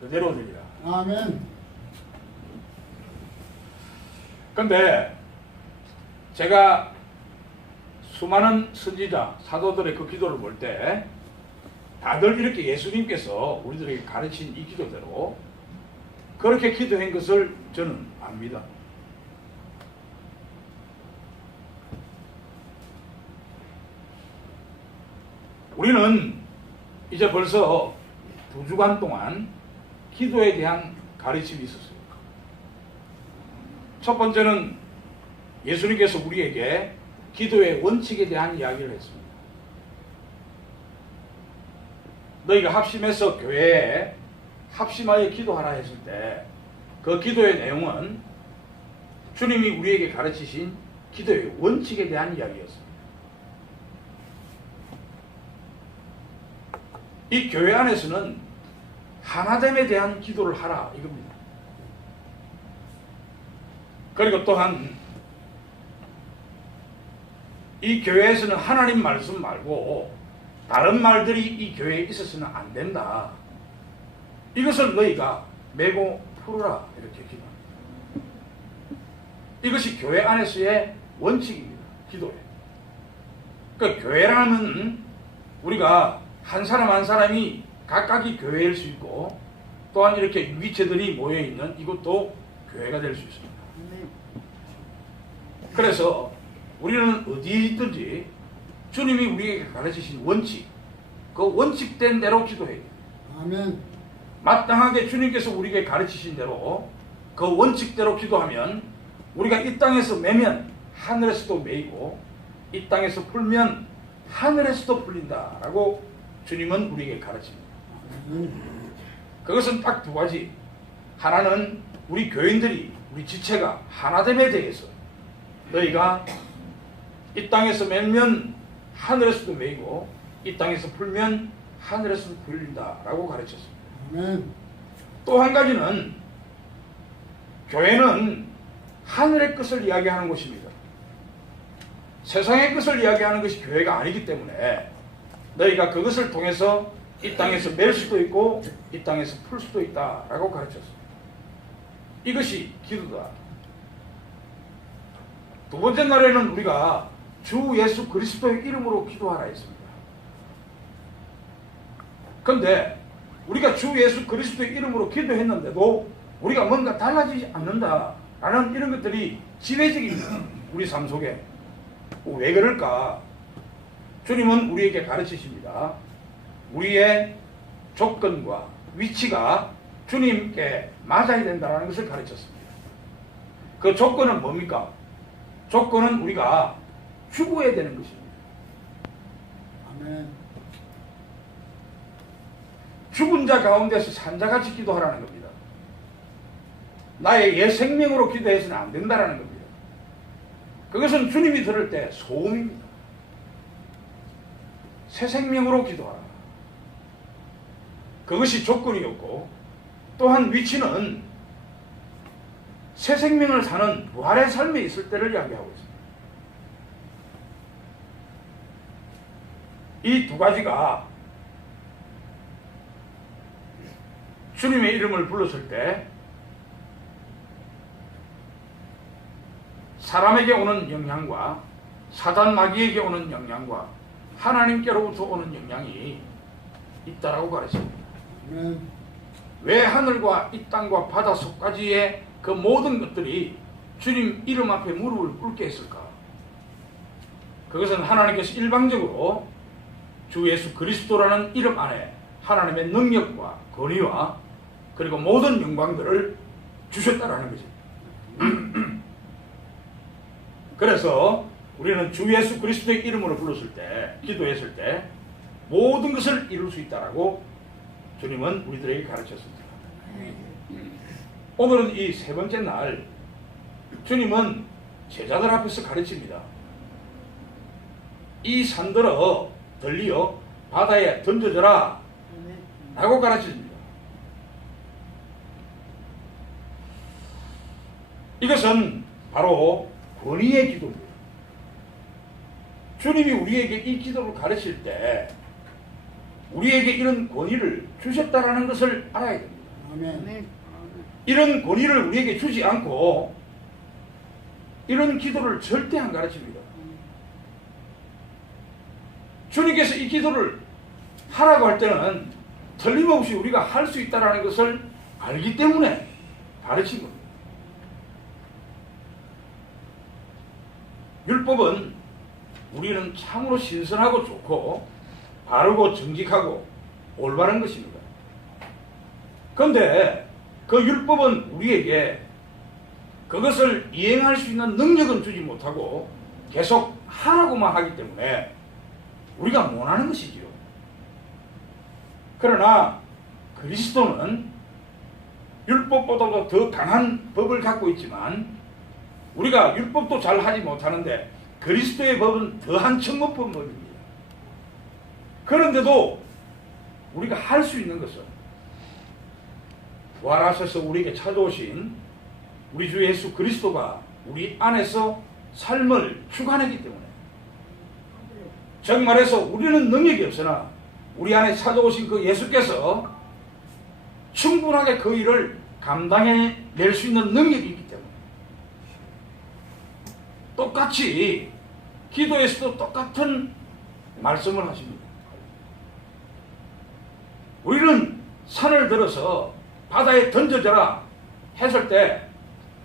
그대로 되리라. 아멘. 근데 제가 수많은 선지자, 사도들의 그 기도를 볼 때 다들 이렇게 예수님께서 우리들에게 가르친 이 기도대로 그렇게 기도한 것을 저는 압니다. 우리는 이제 벌써 2주간 동안 기도에 대한 가르침이 있었어요. 첫 번째는 예수님께서 우리에게 기도의 원칙에 대한 이야기를 했습니다. 너희가 합심해서 교회에 합심하여 기도하라 했을 때 그 기도의 내용은 주님이 우리에게 가르치신 기도의 원칙에 대한 이야기였습니다. 이 교회 안에서는 하나됨에 대한 기도를 하라 이겁니다. 그리고 또한 이 교회에서는 하나님 말씀 말고 다른 말들이 이 교회에 있어서는 안 된다. 이것을 너희가 메고 풀어라 이렇게 기도합니다. 이것이 교회 안에서의 원칙입니다. 기도에. 그러니까 교회라면 우리가 한 사람 한 사람이 각각이 교회일 수 있고 또한 이렇게 유기체들이 모여있는 이것도 교회가 될 수 있습니다. 그래서 우리는 어디에 있든지 주님이 우리에게 가르치신 원칙, 그 원칙된 대로 기도해야 돼요. 아멘. 마땅하게 주님께서 우리에게 가르치신 대로 그 원칙대로 기도하면 우리가 이 땅에서 매면 하늘에서도 매이고 이 땅에서 풀면 하늘에서도 풀린다라고 주님은 우리에게 가르칩니다. 그것은 딱 두 가지. 하나는 우리 교인들이 우리 지체가 하나됨에 대해서 너희가 이 땅에서 매면 하늘에서도 매이고 이 땅에서 풀면 하늘에서도 풀린다라고 가르쳤습니다. 또 한 가지는 교회는 하늘의 것을 이야기하는 것입니다. 세상의 것을 이야기하는 것이 교회가 아니기 때문에 너희가 그것을 통해서 이 땅에서 맬 수도 있고 이 땅에서 풀 수도 있다라고 가르쳤습니다. 이것이 기도다. 두 번째 날에는 우리가 주 예수 그리스도의 이름으로 기도하라 했습니다. 그런데 우리가 주 예수 그리스도의 이름으로 기도했는데도 우리가 뭔가 달라지지 않는다라는 이런 것들이 지배적입니다. 우리 삶 속에. 왜 그럴까? 주님은 우리에게 가르치십니다. 우리의 조건과 위치가 주님께 맞아야 된다는 것을 가르쳤습니다. 그 조건은 뭡니까? 조건은 우리가 죽어야 되는 것입니다. 아멘. 죽은 자 가운데서 산 자같이 기도하라는 겁니다. 나의 옛 생명으로 기도해서는 안 된다는 겁니다. 그것은 주님이 들을 때 소음입니다. 새 생명으로 기도하라. 그것이 조건이었고 또한 위치는 새 생명을 사는 부활의 삶에 있을 때를 이야기하고 있습니다. 이 두 가지가 주님의 이름을 불렀을 때 사람에게 오는 영향과 사단 마귀에게 오는 영향과 하나님께로부터 오는 영향이 있다라고 가르칩니다. 왜 하늘과 이 땅과 바다 속까지의 그 모든 것들이 주님 이름 앞에 무릎을 꿇게 했을까? 그것은 하나님께서 일방적으로 주 예수 그리스도라는 이름 안에 하나님의 능력과 권위와 그리고 모든 영광들을 주셨다라는 거죠. 그래서 우리는 주 예수 그리스도의 이름으로 불렀을 때, 기도했을 때 모든 것을 이룰 수 있다라고 주님은 우리들에게 가르쳤습니다. 오늘은 이 세 번째 날 주님은 제자들 앞에서 가르칩니다. 이 산들어 들리어 바다에 던져져라 라고 가르칩니다. 이것은 바로 권위의 기도입니다. 주님이 우리에게 이 기도를 가르칠 때 우리에게 이런 권위를 주셨다라는 것을 알아야 됩니다. 아멘. 이런 권위를 우리에게 주지 않고 이런 기도를 절대 안 가르칩니다. 주님께서 이 기도를 하라고 할 때는 틀림없이 우리가 할 수 있다는 것을 알기 때문에 가르친 겁니다. 율법은 우리는 참으로 신선하고 좋고 바르고 정직하고 올바른 것입니다. 그런데 그 율법은 우리에게 그것을 이행할 수 있는 능력은 주지 못하고 계속 하라고만 하기 때문에 우리가 못하는 것이지요. 그러나 그리스도는 율법보다도 더 강한 법을 갖고 있지만 우리가 율법도 잘 하지 못하는데 그리스도의 법은 더 한층 높은 법입니다. 그런데도 우리가 할 수 있는 것은 부활하셔서 우리에게 찾아오신 우리 주 예수 그리스도가 우리 안에서 삶을 주관하기 때문에 정말해서 우리는 능력이 없으나 우리 안에 찾아오신 그 예수께서 충분하게 그 일을 감당해낼 수 있는 능력이 있기 때문에 똑같이 기도에서도 똑같은 말씀을 하십니다. 우리는 산을 들어서 바다에 던져져라 했을 때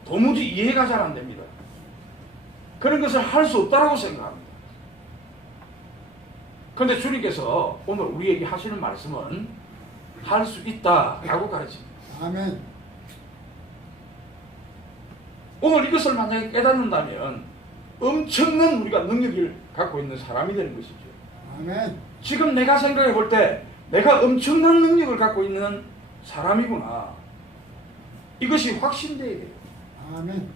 도무지 이해가 잘 안 됩니다. 그런 것을 할 수 없다고 생각합니다. 그런데 주님께서 오늘 우리에게 하시는 말씀은 할 수 있다라고 가르칩니다. 아멘. 오늘 이것을 만약에 깨닫는다면 엄청난 우리가 능력을 갖고 있는 사람이 되는 것이죠. 아멘. 지금 내가 생각해 볼 때 내가 엄청난 능력을 갖고 있는 사람이구나. 이것이 확신되어야 돼요. 아멘.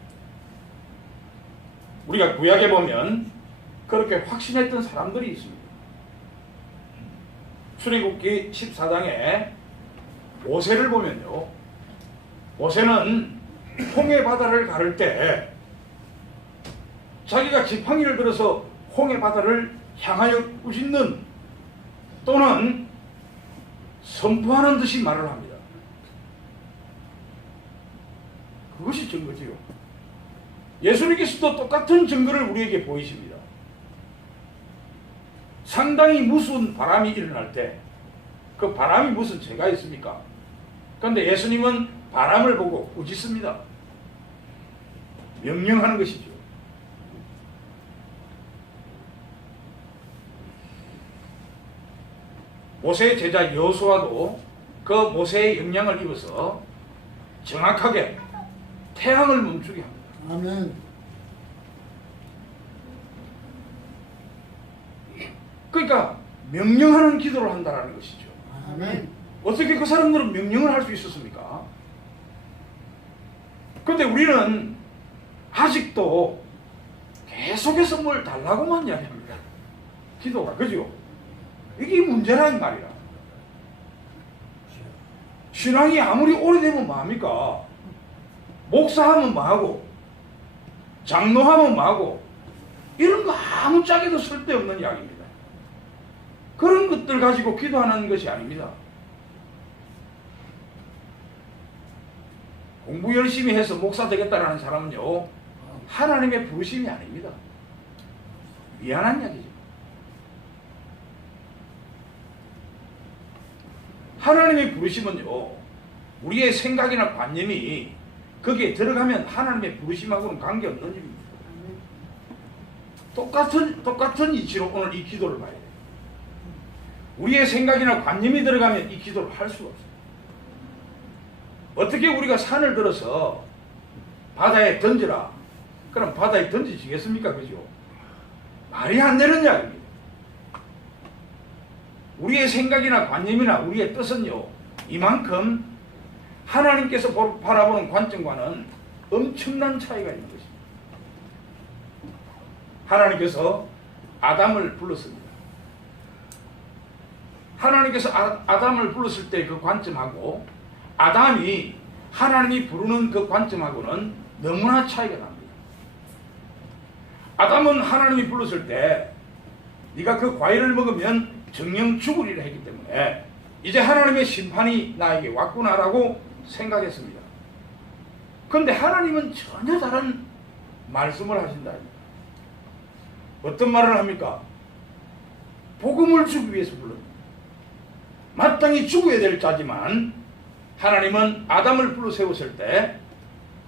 우리가 구약에 보면 그렇게 확신했던 사람들이 있습니다. 출애굽기 14장에 모세를 보면요. 모세는 홍해 바다를 가를 때 자기가 지팡이를 들어서 홍해 바다를 향하여 꾸짖는 또는 선포하는 듯이 말을 합니다. 그것이 증거지요. 예수님께서도 똑같은 증거를 우리에게 보이십니다. 상당히 무서운 바람이 일어날 때 그 바람이 무슨 죄가 있습니까? 그런데 예수님은 바람을 보고 꾸짖습니다. 명령하는 것이죠. 모세의 제자 여호수아도 그 모세의 영향을 입어서 정확하게 태양을 멈추게 합니다. 아멘. 그러니까 명령하는 기도를 한다는 것이죠. 아멘. 어떻게 그 사람들은 명령을 할 수 있었습니까? 그런데 우리는 아직도 계속해서 뭘 달라고만 이야기합니다. 기도가, 그죠? 이게 문제라는 말이라. 신앙이 아무리 오래되면 뭐합니까? 목사하면 뭐하고 장로하면 뭐하고 이런 거 아무짝에도 쓸데없는 이야기입니다. 그런 것들 가지고 기도하는 것이 아닙니다. 공부 열심히 해서 목사 되겠다라는 사람은요, 하나님의 부르심이 아닙니다. 미안한 이야기죠. 하나님의 부르심은요, 우리의 생각이나 관념이 거기에 들어가면 하나님의 부르심하고는 관계없는 일입니다. 똑같은 이치로 오늘 이 기도를 봐야 돼요. 우리의 생각이나 관념이 들어가면 이 기도를 할 수가 없어요. 어떻게 우리가 산을 들어서 바다에 던져라. 그럼 바다에 던지시겠습니까? 그죠? 말이 안 되는 이야기입니다. 우리의 생각이나 관념이나 우리의 뜻은요, 이만큼 하나님께서 바라보는 관점과는 엄청난 차이가 있는 것입니다. 하나님께서 아담을 불렀습니다. 하나님께서 아담을 불렀을 때 그 관점하고 아담이 하나님이 부르는 그 관점하고는 너무나 차이가 납니다. 아담은 하나님이 불렀을 때 네가 그 과일을 먹으면 정령 죽으리라 했기 때문에 이제 하나님의 심판이 나에게 왔구나라고 생각했습니다. 그런데 하나님은 전혀 다른 말씀을 하신다. 어떤 말을 합니까? 복음을 주기 위해서 불렀다. 마땅히 죽어야 될 자지만 하나님은 아담을 불러 세웠을 때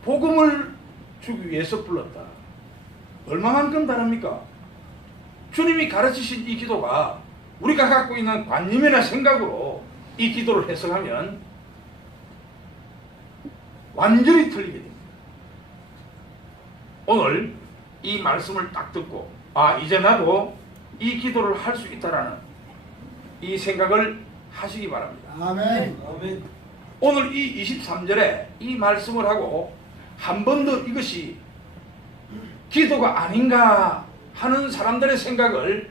복음을 주기 위해서 불렀다. 얼마만큼 다릅니까? 주님이 가르치신 이 기도가 우리가 갖고 있는 관념이나 생각으로 이 기도를 해석하면 완전히 틀리게 됩니다. 오늘 이 말씀을 딱 듣고 이제 나도 이 기도를 할 수 있다라는 이 생각을 하시기 바랍니다. 아멘. 아멘. 오늘 이 23절에 이 말씀을 하고 한 번 더 이것이 기도가 아닌가 하는 사람들의 생각을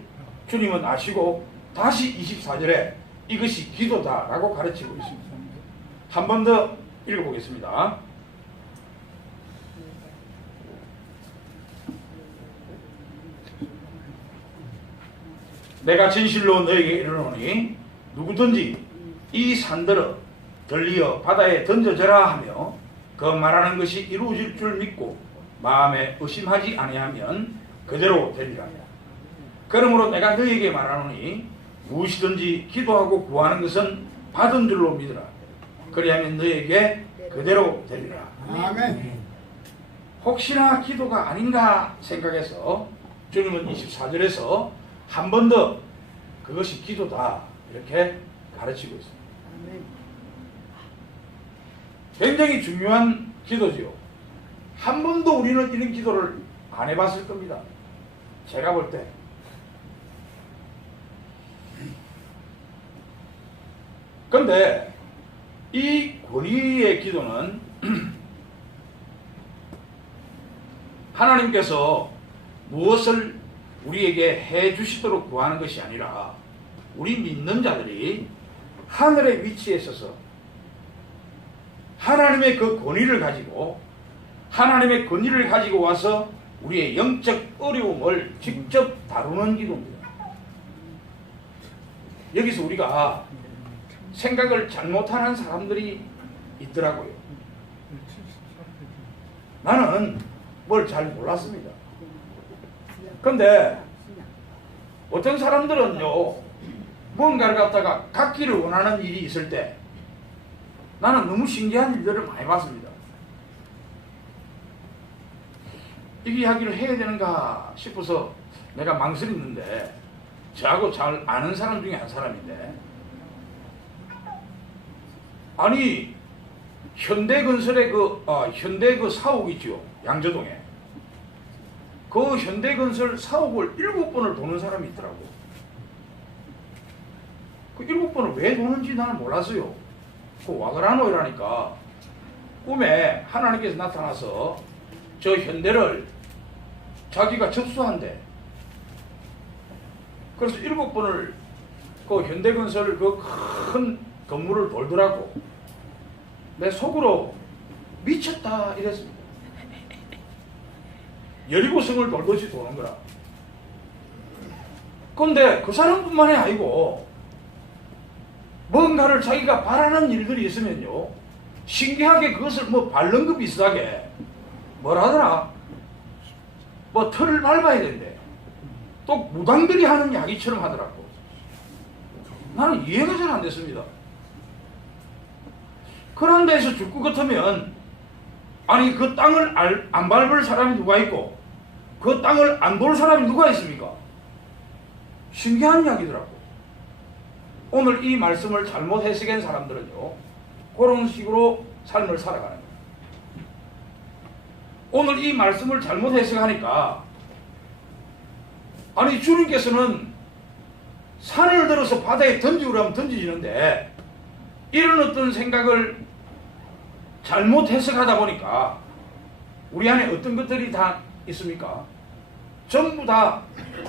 주님은 아시고 다시 24절에 이것이 기도다라고 가르치고 있습니다. 한 번 더 읽어보겠습니다. 내가 진실로 너에게 이르노니 누구든지 이 산들어 들리어 바다에 던져져라 하며 그 말하는 것이 이루어질 줄 믿고 마음에 의심하지 아니하면 그대로 되리라. 그러므로 내가 너에게 말하노니 무엇이든지 기도하고 구하는 것은 받은 줄로 믿으라. 그리하면 너에게 그대로 되리라. 아멘. 혹시나 기도가 아닌가 생각해서 주님은 24절에서 한 번 더 그것이 기도다 이렇게 가르치고 있습니다. 굉장히 중요한 기도지요. 한 번도 우리는 이런 기도를 안 해봤을 겁니다. 제가 볼 때. 그런데 이 권위의 기도는 하나님께서 무엇을 우리에게 해 주시도록 구하는 것이 아니라 우리 믿는 자들이 하늘의 위치에 서서 하나님의 그 권위를 가지고 하나님의 권위를 가지고 와서 우리의 영적 어려움을 직접 다루는 기도입니다. 여기서 우리가 생각을 잘못하는 사람들이 있더라고요. 나는 뭘 잘 몰랐습니다. 그런데 어떤 사람들은요, 뭔가를 갖다가 갖기를 원하는 일이 있을 때 나는 너무 신기한 일들을 많이 봤습니다. 이 이야기를 해야 되는가 싶어서 내가 망설였는데 저하고 잘 아는 사람 중에 한 사람인데, 아니 현대건설의 현대 사옥 있죠, 양저동에. 그 현대건설 사옥을 7번을 도는 사람이 있더라고. 그 7번을 왜 도는지 나는 몰랐어요. 그 와그라노이라니까 꿈에 하나님께서 나타나서 저 현대를 자기가 접수한대. 그래서 7번을 그 현대건설 그 큰 건물을 돌더라고. 내 속으로 미쳤다 이랬습니다. 여리고성을 돌듯이 도는 거라. 그런데 그 사람뿐만이 아니고 뭔가를 자기가 바라는 일들이 있으면요, 신기하게 그것을 뭐 밟는 것 비슷하게 뭐라더라, 뭐 털을 밟아야 된대. 또 무당들이 하는 이야기처럼 하더라고. 나는 이해가 잘 안 됐습니다. 그런 데서 죽을 것 같으면, 아니 그 땅을 안 밟을 사람이 누가 있고 그 땅을 안 볼 사람이 누가 있습니까? 신기한 이야기더라고. 오늘 이 말씀을 잘못 해석한 사람들은요, 그런 식으로 삶을 살아가는 거예요. 오늘 이 말씀을 잘못 해석하니까, 아니 주님께서는 산을 들어서 바다에 던지우라면 던지지는데 이런 어떤 생각을 잘못 해석하다 보니까 우리 안에 어떤 것들이 다 있습니까? 전부 다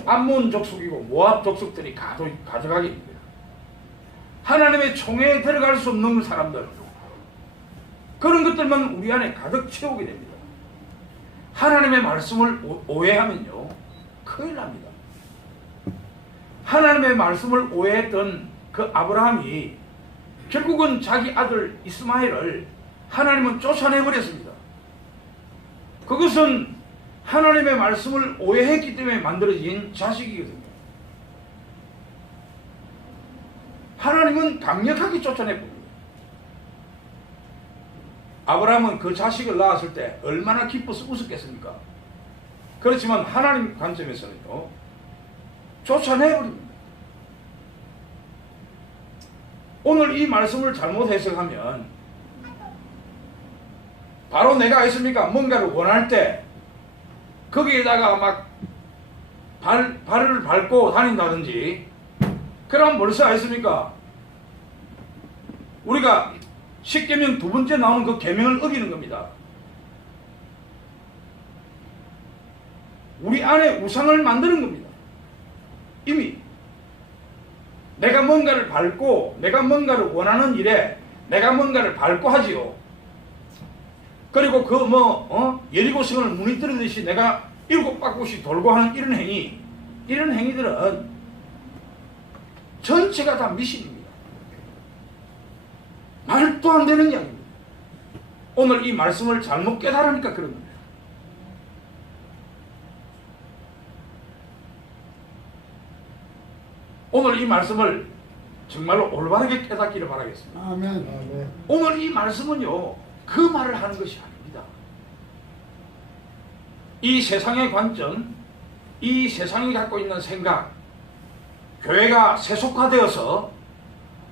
암몬 족속이고 모압 족속들이 가져가게 됩니다. 하나님의 총회에 들어갈 수 없는 사람들, 그런 것들만 우리 안에 가득 채우게 됩니다. 하나님의 말씀을 오해하면요, 큰일 납니다. 하나님의 말씀을 오해했던 그 아브라함이 결국은 자기 아들 이스마엘을 하나님은 쫓아내버렸습니다. 그것은 하나님의 말씀을 오해했기 때문에 만들어진 자식이거든요. 하나님은 강력하게 쫓아내버립니다. 아브라함은 그 자식을 낳았을 때 얼마나 기뻐서 웃었겠습니까? 그렇지만 하나님 관점에서는요, 쫓아내버립니다. 오늘 이 말씀을 잘못 해석하면 바로 내가 있습니까? 뭔가를 원할 때 거기에다가 막 발을 밟고 다닌다든지, 그럼 벌써 아십니까? 우리가 10계명 두 번째 나오는 그 계명을 어기는 겁니다. 우리 안에 우상을 만드는 겁니다. 이미 내가 뭔가를 밟고, 내가 뭔가를 원하는 일에 내가 뭔가를 밟고 하지요. 그리고 예리고성을 무너뜨리듯이 내가 7바퀴씩 돌고 하는 이런 행위들은 전체가 다 미신입니다. 말도 안 되는 이야기입니다. 오늘 이 말씀을 잘못 깨달으니까 그런 겁니다. 오늘 이 말씀을 정말로 올바르게 깨닫기를 바라겠습니다. 아멘. 오늘 이 말씀은요, 그 말을 하는 것이 아닙니다. 이 세상의 관점, 이 세상이 갖고 있는 생각, 교회가 세속화되어서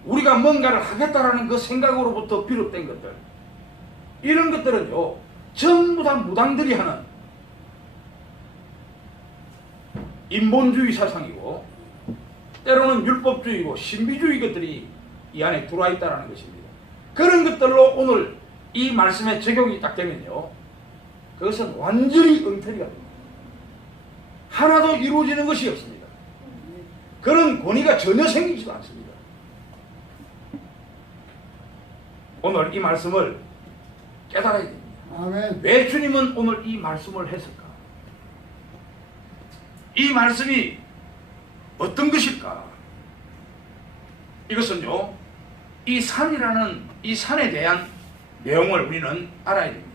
우리가 뭔가를 하겠다라는 그 생각으로부터 비롯된 것들, 이런 것들은요, 전부 다 무당들이 하는 인본주의 사상이고, 때로는 율법주의고 신비주의 것들이 이 안에 들어와 있다는 것입니다. 그런 것들로 오늘 이 말씀에 적용이 딱 되면요, 그것은 완전히 엉터리가 됩니다. 하나도 이루어지는 것이 없습니다. 그런 권위가 전혀 생기지도 않습니다. 오늘 이 말씀을 깨달아야 됩니다. 아멘. 왜 주님은 오늘 이 말씀을 했을까? 이 말씀이 어떤 것일까? 이것은요, 이 산이라는 이 산에 대한 내용을 우리는 알아야 됩니다.